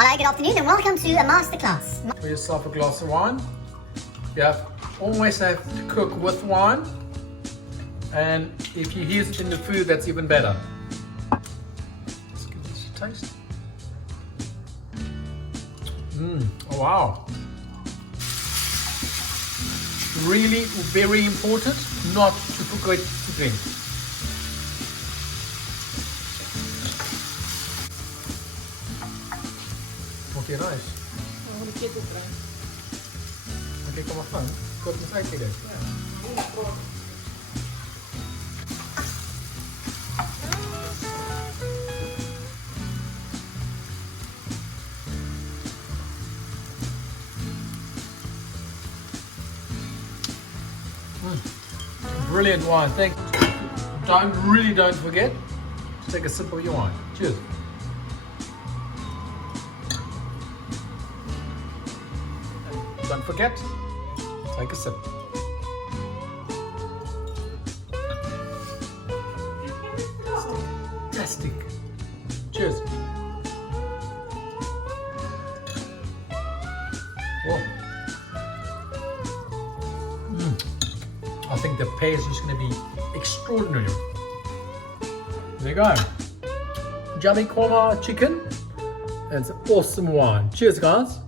Hello, good afternoon and welcome to a masterclass. For yourself a glass of wine. You always have to cook with wine, and if you use it in the food, that's even better. Let's give this a taste. Oh wow. Really very important not to forget to drink. Okay, nice. Okay, kom maar van. Kort eens uitkijken. Brilliant wine, thank you. Don't forget to take a sip of your wine. Cheers. Don't forget, take a sip. Fantastic. Cheers. Whoa. I think the paste is going to be extraordinary. There you go. Chicken Korma chicken. It's awesome wine. Cheers, guys.